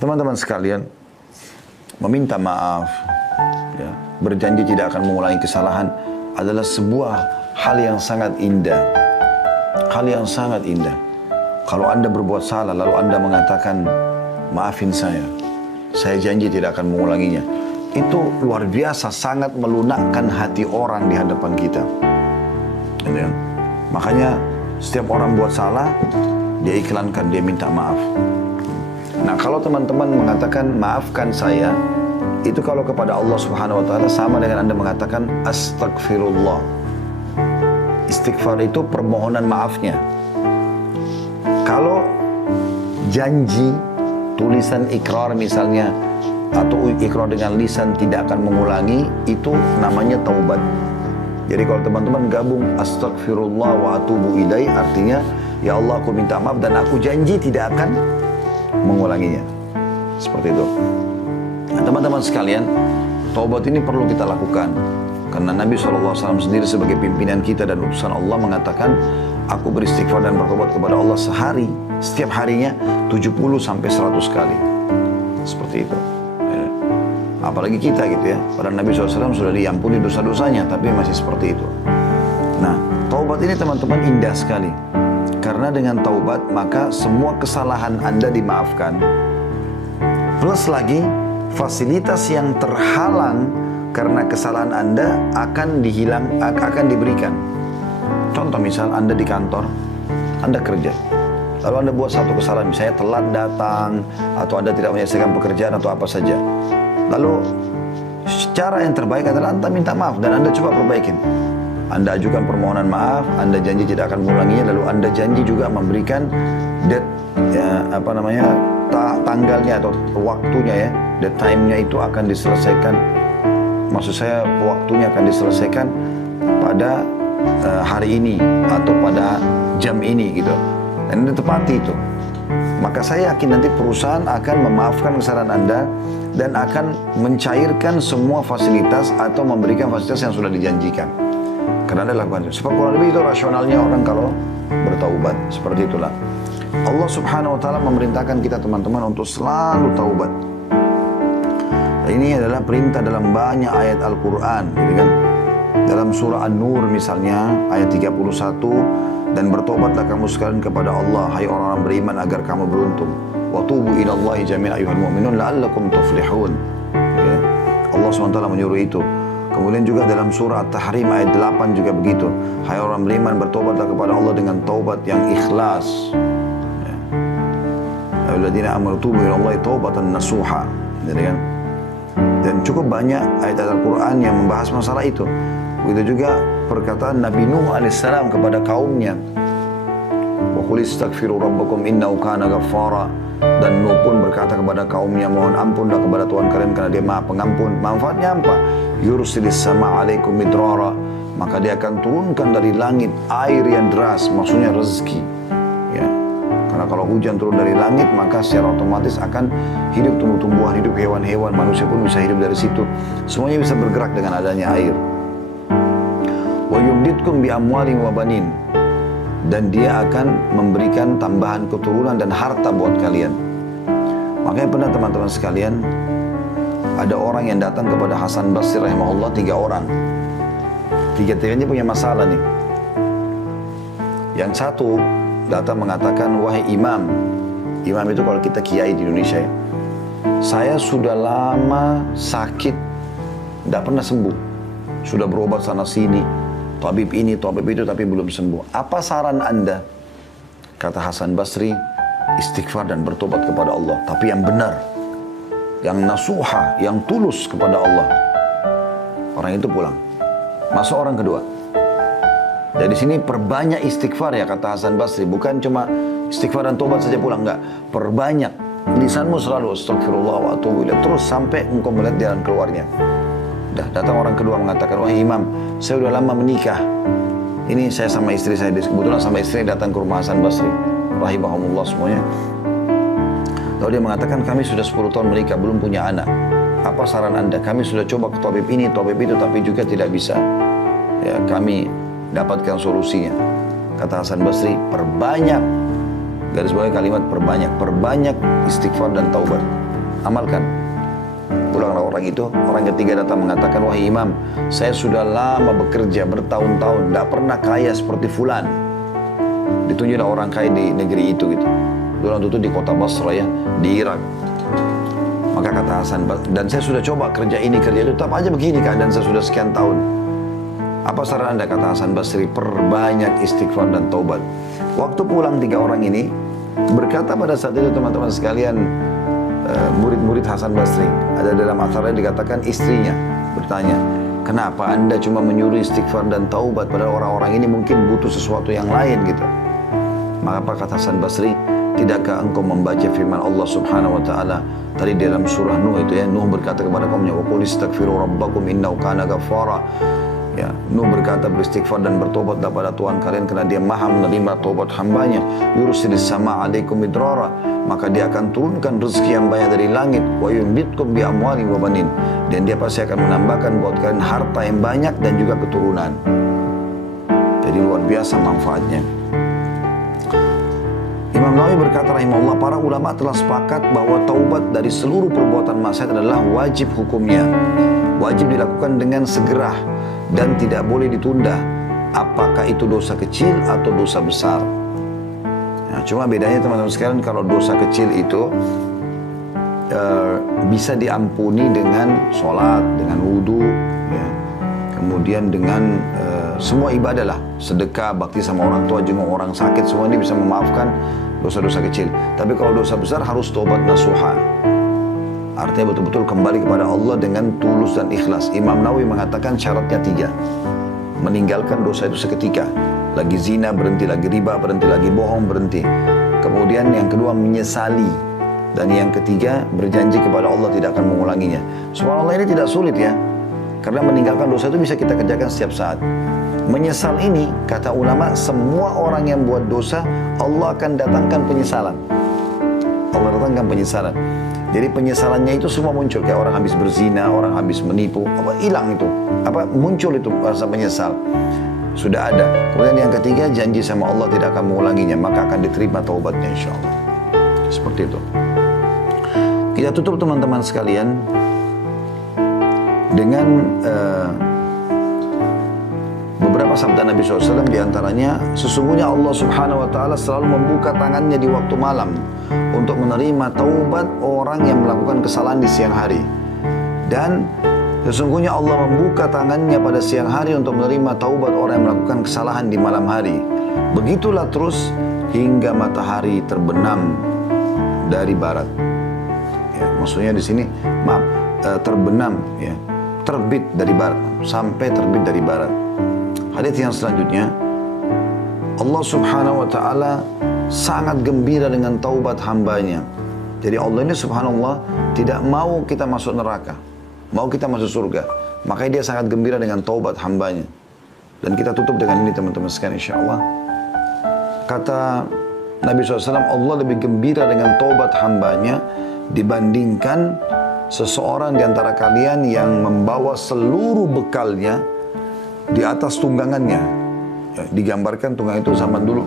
teman-teman sekalian, meminta maaf, ya, berjanji tidak akan mengulangi kesalahan adalah sebuah hal yang sangat indah. Hal yang sangat indah. Kalau Anda berbuat salah lalu Anda mengatakan, maafin saya janji tidak akan mengulanginya. Itu luar biasa, sangat melunakkan hati orang di hadapan kita. Ya. Makanya setiap orang buat salah, dia iklankan, dia minta maaf. Nah, kalau teman-teman mengatakan maafkan saya, itu kalau kepada Allah Subhanahu wa taala sama dengan Anda mengatakan astagfirullah. Istighfar itu permohonan maafnya. Kalau janji, tulisan ikrar misalnya, atau ikrar dengan lisan tidak akan mengulangi, itu namanya taubat. Jadi kalau teman-teman gabung astagfirullah wa atubu ilaih, artinya ya Allah, aku minta maaf dan aku janji tidak akan mengulanginya. Seperti itu. Nah, teman-teman sekalian, taubat ini perlu kita lakukan. Karena Nabi SAW sendiri sebagai pimpinan kita dan utusan Allah mengatakan, aku beristighfar dan bertobat kepada Allah sehari, setiap harinya 70 sampai 100 kali. Seperti itu. Ya. Apalagi kita gitu ya. Padahal Nabi SAW sudah diampuni dosa-dosanya, tapi masih seperti itu. Nah, taubat ini teman-teman indah sekali. Karena dengan taubat, maka semua kesalahan Anda dimaafkan. Plus lagi, fasilitas yang terhalang karena kesalahan Anda akan diberikan. Contoh misal Anda di kantor, Anda kerja. Lalu Anda buat satu kesalahan, misalnya telat datang, atau Anda tidak menyelesaikan pekerjaan atau apa saja. Lalu cara yang terbaik adalah Anda minta maaf dan Anda coba perbaikin. Anda ajukan permohonan maaf, Anda janji tidak akan mengulanginya, lalu Anda janji juga memberikan tanggalnya atau waktunya ya, the time-nya itu akan diselesaikan. Maksud saya waktunya akan diselesaikan pada hari ini atau pada jam ini gitu. Dan Anda tepati itu. Maka saya yakin nanti perusahaan akan memaafkan kesalahan Anda dan akan mencairkan semua fasilitas atau memberikan fasilitas yang sudah dijanjikan. Karena Anda lakukan itu. Seperti kurang lebih itu rasionalnya orang kalau bertaubat. Seperti itulah. Allah Subhanahu wa taala memerintahkan kita teman-teman untuk selalu taubat. Ini adalah perintah dalam banyak ayat Al-Quran, gitu kan? Dalam surah An-Nur misalnya, ayat 31, dan bertobatlah kamu sekalian kepada Allah, hai orang-orang beriman, agar kamu beruntung. Wa tubu ilallahi jami'an ayyuhal mu'minun la'allakum tuflihun. Ya. Allah SWT menyuruh itu. Kemudian juga dalam surah At-Tahrim ayat 8 juga begitu. Hai orang beriman, bertobatlah kepada Allah dengan taubat yang ikhlas. Ya. Alladzina amanu tubu ilallahi taubatan nasuha. Jadi kan? Dan cukup banyak ayat Al-Quran yang membahas masalah itu. Begitu juga perkataan Nabi Nuh AS kepada kaumnya. Wa qul istaghfiru rabbakum innahu kana ghaffara. Dan Nuh pun berkata kepada kaumnya, mohon ampunlah kepada Tuhan kalian karena dia maha pengampun. Manfaatnya apa? Yursilis sama alaikum midrara. Maka dia akan turunkan dari langit air yang deras, maksudnya rezeki. Ya. Karena kalau hujan turun dari langit, maka secara otomatis akan hidup tumbuh-tumbuhan, hidup hewan-hewan, manusia pun bisa hidup dari situ. Semuanya bisa bergerak dengan adanya air. Wa yumditkum bi amwalin wa banin. Dan dia akan memberikan tambahan keturunan dan harta buat kalian. Makanya pernah teman-teman sekalian, ada orang yang datang kepada Hasan Basri rahimahullah, 3 orang. Tiga-tiganya punya masalah nih. Yang satu datang mengatakan, wahai imam. Imam itu kalau kita kiai di Indonesia ya. Saya sudah lama sakit, tidak pernah sembuh. Sudah berobat sana sini, tabib ini, tabib itu, tapi belum sembuh. Apa saran Anda? Kata Hasan Basri, istighfar dan bertobat kepada Allah. Tapi yang benar, yang nasuha, yang tulus kepada Allah. Orang itu pulang. Masuk orang kedua. Dari sini perbanyak istighfar ya, kata Hasan Basri. Bukan cuma istighfar dan tobat saja pulang, enggak. Perbanyak. Lisanmu selalu astagfirullah wa atubu ilaih, terus sampai engkau melihat jalan keluarnya. Datang orang kedua mengatakan, wahai imam, saya sudah lama menikah. Ini saya sama istri saya, kebetulan sama istri datang ke rumah Hasan Basri, rahimahumullah semuanya. Lalu dia mengatakan, kami sudah 10 tahun menikah, belum punya anak. Apa saran Anda? Kami sudah coba ke tabib ini, tabib itu, tapi juga tidak bisa. Ya, kami dapatkan solusinya. Kata Hasan Basri, perbanyak, garis bawah kalimat perbanyak istighfar dan taubat. amalkan. Pulanglah orang itu, orang ketiga datang mengatakan, wahai imam, saya sudah lama bekerja bertahun-tahun, tidak pernah kaya seperti fulan. Ditunjuklah orang kaya di negeri itu gitu. Orang itu di kota Basra ya, di Irak. Maka kata Hasan, dan saya sudah coba kerja ini, kerja itu, tetap aja begini keadaan saya sudah sekian tahun. Apa saran anda, kata Hasan Basri, perbanyak istighfar dan taubat. Waktu pulang tiga orang ini, berkata pada saat itu teman-teman sekalian, murid-murid Hasan Basri, ada dalam asalnya dikatakan istrinya bertanya, kenapa anda cuma menyuruh istighfar dan taubat padahal orang-orang ini mungkin butuh sesuatu yang lain gitu. Maka apa kata Hasan Basri, tidakkah engkau membaca firman Allah subhanahu wa ta'ala tadi dalam surah Nuh itu ya, Nuh berkata kepada kaumnya, wa qul istaghfiru rabbakum innahu kana ghaffara. Ya, Nuh berkata beristighfar dan bertobatlah pada Tuhan kalian karena dia maha menerima tobat hambanya. Yursilis sama alaikum midrara, maka dia akan turunkan rezeki yang banyak dari langit. Wa yumbitkum bi amwali wa banin, dan dia pasti akan menambahkan buat kalian harta yang banyak dan juga keturunan. Jadi luar biasa manfaatnya. Imam Nawawi berkata rahimahullah, para ulama telah sepakat bahwa taubat dari seluruh perbuatan maksiat adalah wajib hukumnya. Wajib dilakukan dengan segera dan tidak boleh ditunda, apakah itu dosa kecil atau dosa besar. Nah, cuma bedanya teman-teman sekalian, kalau dosa kecil itu bisa diampuni dengan sholat, dengan wudhu, ya. Kemudian dengan semua ibadah lah, sedekah, bakti sama orang tua, jenguk orang sakit, semua ini bisa memaafkan dosa-dosa kecil. Tapi kalau dosa besar harus tobat nasuha. Artinya betul-betul kembali kepada Allah dengan tulus dan ikhlas. Imam Nawawi mengatakan syaratnya 3. Meninggalkan dosa itu seketika. Lagi zina berhenti, lagi riba berhenti, lagi bohong berhenti. Kemudian yang kedua menyesali. Dan yang ketiga berjanji kepada Allah tidak akan mengulanginya. Subhanallah, ini tidak sulit ya. Karena meninggalkan dosa itu bisa kita kerjakan setiap saat. Menyesal ini, kata ulama, semua orang yang buat dosa, Allah akan datangkan penyesalan. Allah datangkan penyesalan. Jadi penyesalannya itu semua muncul, kayak orang habis berzina, orang habis menipu, hilang itu, muncul itu rasa menyesal. Sudah ada. Kemudian yang ketiga, janji sama Allah tidak akan mengulanginya, maka akan diterima taubatnya insya Allah. Seperti itu. Kita tutup teman-teman sekalian dengan beberapa sabda Nabi SAW, diantaranya, sesungguhnya Allah Subhanahu Wa Taala selalu membuka tangannya di waktu malam untuk menerima taubat orang yang melakukan kesalahan di siang hari. Dan sesungguhnya Allah membuka tangannya pada siang hari untuk menerima taubat orang yang melakukan kesalahan di malam hari. Begitulah terus hingga matahari terbenam dari barat. Ya, maksudnya di sini, terbenam, ya, terbit dari barat sampai terbit dari barat. Hadits yang selanjutnya, Allah Subhanahu Wa Taala sangat gembira dengan taubat hambanya. Jadi Allah ini subhanallah tidak mau kita masuk neraka, mau kita masuk surga. Makanya dia sangat gembira dengan taubat hambanya. Dan kita tutup dengan ini teman-teman sekalian insyaAllah. Kata Nabi SAW, Allah lebih gembira dengan taubat hambanya dibandingkan seseorang di antara kalian yang membawa seluruh bekalnya di atas tunggangannya. Ya, digambarkan tunggang itu zaman dulu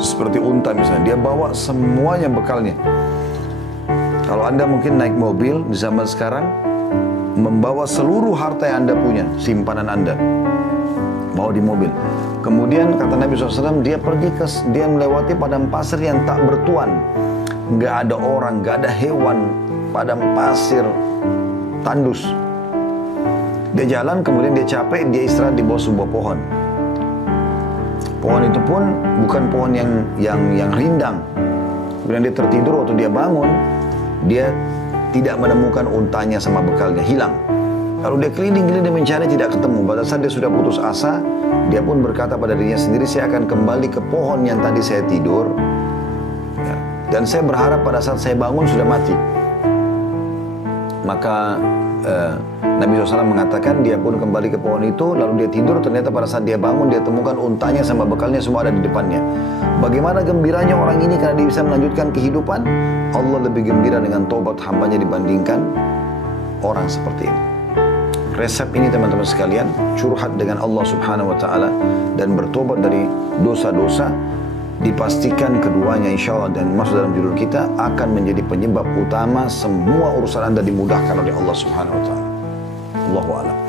seperti unta misalnya, dia bawa semuanya bekalnya. Kalau anda mungkin naik mobil di zaman sekarang, membawa seluruh harta yang anda punya, simpanan anda, bawa di mobil. Kemudian kata Nabi SAW, dia melewati padang pasir yang tak bertuan, nggak ada orang, nggak ada hewan, padang pasir tandus. Dia jalan, kemudian dia capek, dia istirahat di bawah sebuah pohon. Pohon itu pun bukan pohon yang rindang. Kemudian dia tertidur, waktu dia bangun, dia tidak menemukan untanya sama bekalnya, hilang. Lalu dia keliling-keliling mencari, tidak ketemu. Pada saat dia sudah putus asa, dia pun berkata pada dirinya sendiri, saya akan kembali ke pohon yang tadi saya tidur. Ya. Dan saya berharap pada saat saya bangun sudah mati. Maka Nabi SAW mengatakan dia pun kembali ke pohon itu, lalu dia tidur, ternyata pada saat dia bangun, dia temukan untanya sama bekalnya semua ada di depannya. Bagaimana gembiranya orang ini karena dia bisa melanjutkan kehidupan. Allah lebih gembira dengan tobat hambanya dibandingkan orang seperti ini. Resep ini teman-teman sekalian, curhat dengan Allah Subhanahu Wa Taala dan bertobat dari dosa-dosa, dipastikan keduanya insya Allah dan masuk dalam judul kita akan menjadi penyebab utama semua urusan Anda dimudahkan oleh Allah Subhanahu wa taala. Allahu a'lam.